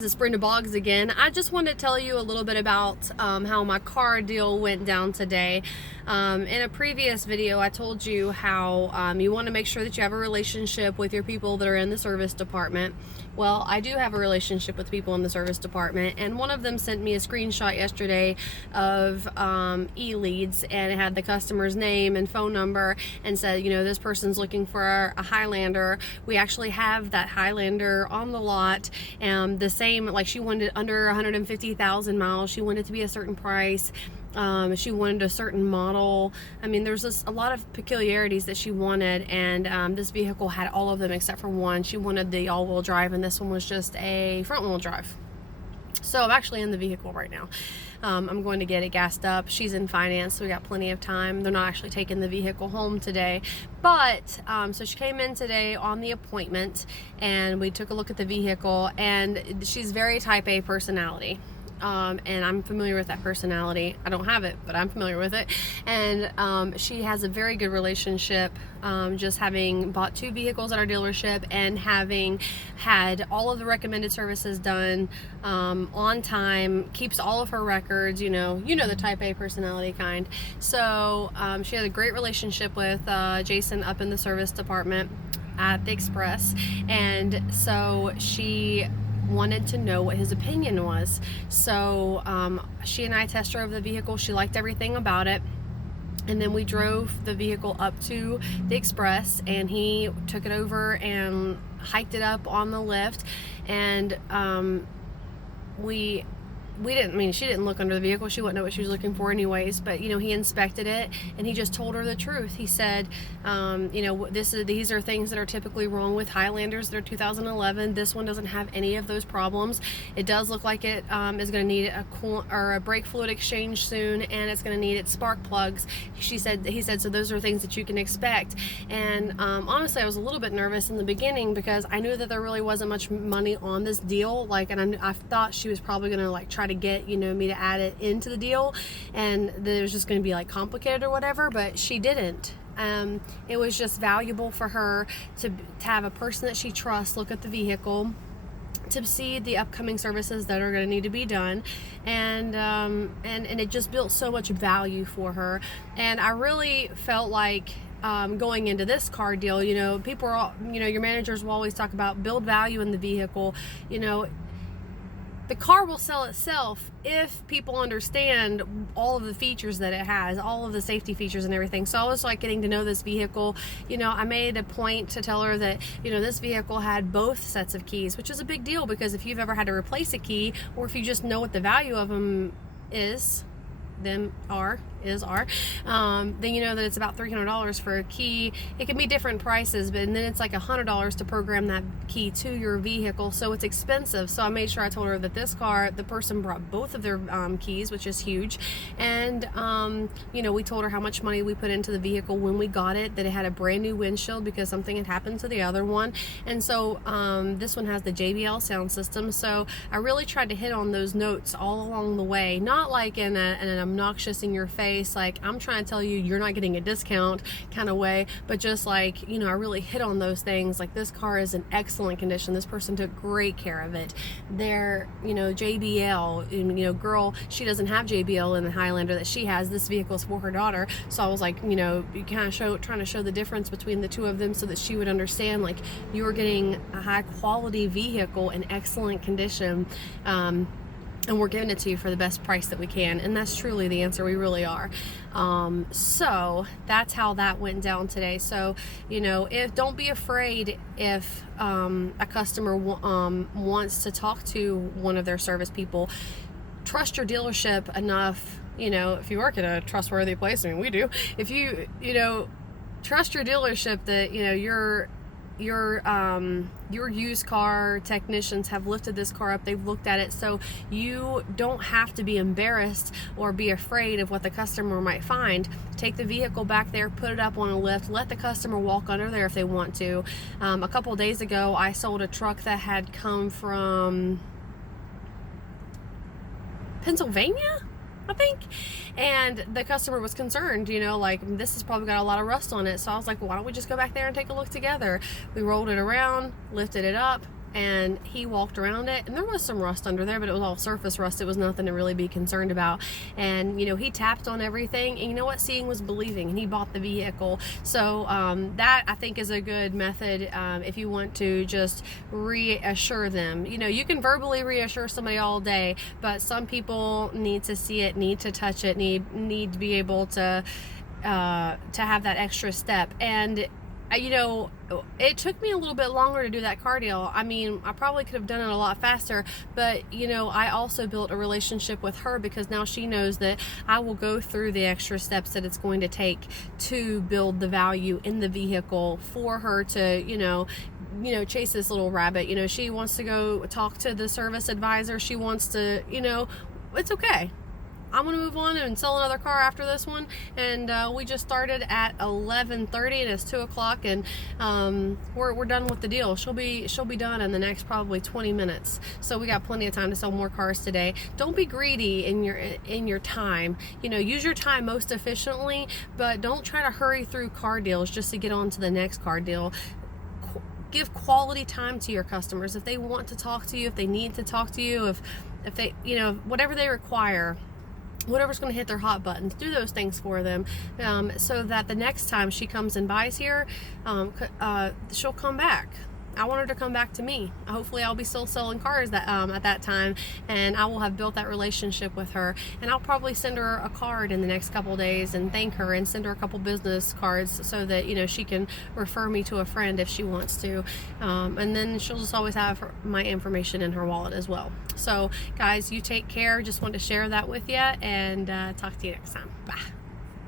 This is Brenda Boggs again. I just wanted to tell you a little bit about how my car deal went down today. In a previous video, I told you how you want to make sure that you have a relationship with your people that are in the service department. Well, I do have a relationship with people in the service department, and one of them sent me a screenshot yesterday of e-leads, and it had the customer's name and phone number and said, you know, this person's looking for a Highlander. We actually have that Highlander on the lot. The same, like, she wanted under 150,000 miles. She wanted it to be a certain price. She wanted a certain model. I mean, there's just a lot of peculiarities that she wanted, and this vehicle had all of them except for one. She wanted the all-wheel drive, and this one was just a front-wheel drive. So I'm actually in the vehicle right now. I'm going to get it gassed up. She's in finance, so we got plenty of time. They're not actually taking the vehicle home today. But, so she came in today on the appointment, and we took a look at the vehicle, and she's very type A personality. And I'm familiar with that personality. I don't have it, but I'm familiar with it. And she has a very good relationship, just having bought 2 vehicles at our dealership and having had all of the recommended services done on time, keeps all of her records, you know the type A personality kind. So she had a great relationship with Jason up in the service department at the Express, and so she wanted to know what his opinion was. So she and I test drove the vehicle. She liked everything about it, and then we drove the vehicle up to the Express, and he took it over and hiked it up on the lift, and she didn't look under the vehicle. She wouldn't know what she was looking for anyways, but he inspected it, and he just told her the truth. He said, these are things that are typically wrong with Highlanders that are 2011. This one doesn't have any of those problems. It does look like it is going to need a brake fluid exchange soon, and it's going to need its spark plugs. He said, so those are things that you can expect. And honestly, I was a little bit nervous in the beginning because I knew that there really wasn't much money on this deal. And I thought she was probably going to try to get me to add it into the deal, and that it was just going to be complicated or whatever, but she didn't. It was just valuable for her to have a person that she trusts look at the vehicle, to see the upcoming services that are going to need to be done, and it just built so much value for her. And I really felt like going into this car deal, people are your managers will always talk about build value in the vehicle. The car will sell itself if people understand all of the features that it has, all of the safety features and everything. So I was getting to know this vehicle. I made a point to tell her that, this vehicle had both sets of keys, which is a big deal, because if you've ever had to replace a key, or if you just know what the value of them is, then you know that it's about $300 for a key. It can be different prices, but then it's like $100 to program that key to your vehicle, so it's expensive. So I made sure I told her that this car, the person brought both of their keys, which is huge. And we told her how much money we put into the vehicle when we got it, that it had a brand new windshield because something had happened to the other one. And so this one has the JBL sound system. So I really tried to hit on those notes all along the way, not in an obnoxious in your face, I'm trying to tell you you're not getting a discount kind of way, but just I really hit on those things. This car is in excellent condition. This person took great care of it. They're JBL, girl, she doesn't have JBL in the Highlander that she has. This vehicle is for her daughter. So I was you kind of trying to show the difference between the two of them so that she would understand you were getting a high quality vehicle in excellent condition, and we're giving it to you for the best price that we can. And that's truly the answer. We really are. So that's how that went down today. So, don't be afraid if a customer wants to talk to one of their service people. Trust your dealership enough, if you work at a trustworthy place, I mean, we do. If you, trust your dealership that, your used car technicians have lifted this car up, they've looked at it, so you don't have to be embarrassed or be afraid of what the customer might find. Take the vehicle back there, put it up on a lift, let the customer walk under there if they want to. A couple of days ago, I sold a truck that had come from Pennsylvania, I think, and the customer was concerned, this has probably got a lot of rust on it. So I was like, well, why don't we just go back there and take a look together? We rolled it around, lifted it up, and he walked around it, and there was some rust under there, but it was all surface rust. It was nothing to really be concerned about. And you know, he tapped on everything, and you know what, seeing was believing, and he bought the vehicle. So that I think is a good method if you want to just reassure them. You know, you can verbally reassure somebody all day, but some people need to see it, need to touch it, need to be able to have that extra step. And you know, it took me a little bit longer to do that car deal. I mean, I probably could have done it a lot faster, but you know, I also built a relationship with her because now she knows that I will go through the extra steps that it's going to take to build the value in the vehicle for her to, you know, chase this little rabbit. You know, she wants to go talk to the service advisor. She wants to, you know, it's okay. I'm gonna move on and sell another car after this one. And we just started at 11:30 and it's 2 o'clock, and we're done with the deal. She'll be done in the next probably 20 minutes. So we got plenty of time to sell more cars today. Don't be greedy in your time. You know, use your time most efficiently, but don't try to hurry through car deals just to get on to the next car deal. Give quality time to your customers. If they want to talk to you, if they need to talk to you, if they, you know, whatever they require, whatever's going to hit their hot buttons, do those things for them, so that the next time she comes and buys here, she'll come back. I want her to come back to me. Hopefully I'll be still selling cars that at that time, and I will have built that relationship with her. And I'll probably send her a card in the next couple days and thank her, and send her a couple business cards so that, you know, she can refer me to a friend if she wants to. And then she'll just always have my information in her wallet as well. So guys, you take care. Just wanted to share that with you, and talk to you next time. Bye.